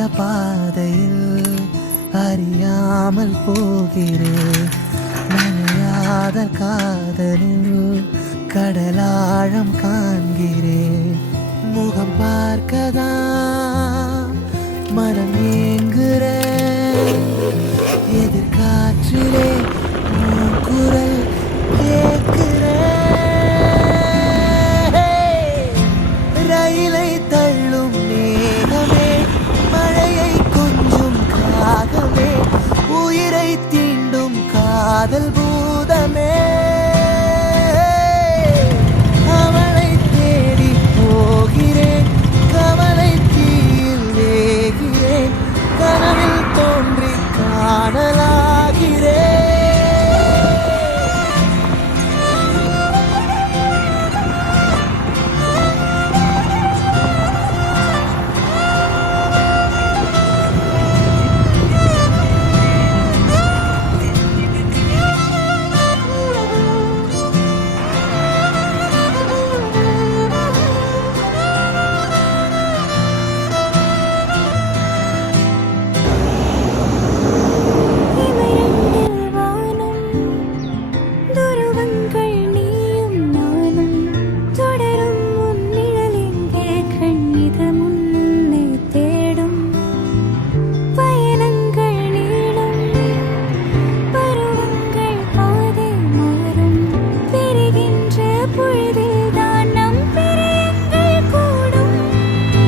இந்த பாதையில் அறியாமல் போகிறேன். நனையாத காதலில் கடலாழம் காண்கிறேன். முகம் பார்க்கதான் மனம் ஏங்குறேன். எதிர்காற்றிலே உன் குரல் கேட்கிறேன். ரயிலை தள்ளும் மேகமே, மழையை கொஞ்சம் காகமே, உயிரை தீண்டும் காதல் பூதமே, அவளை தேடி போகிறேன். கவலை தீயில் வேகிறேன். கனவில் தோன்றி காணலாகிறேன்.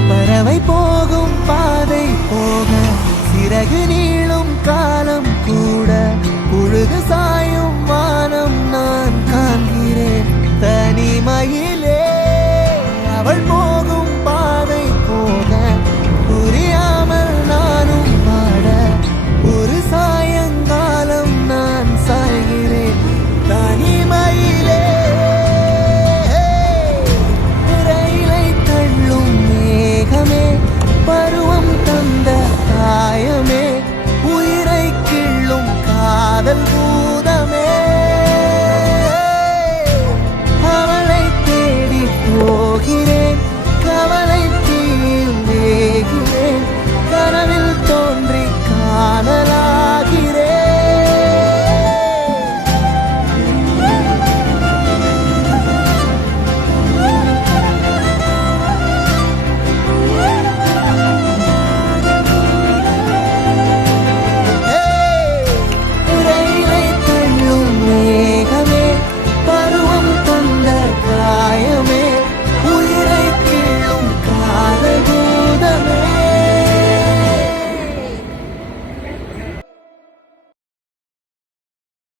பறவை போகும் பாதை போக சிறகு நீ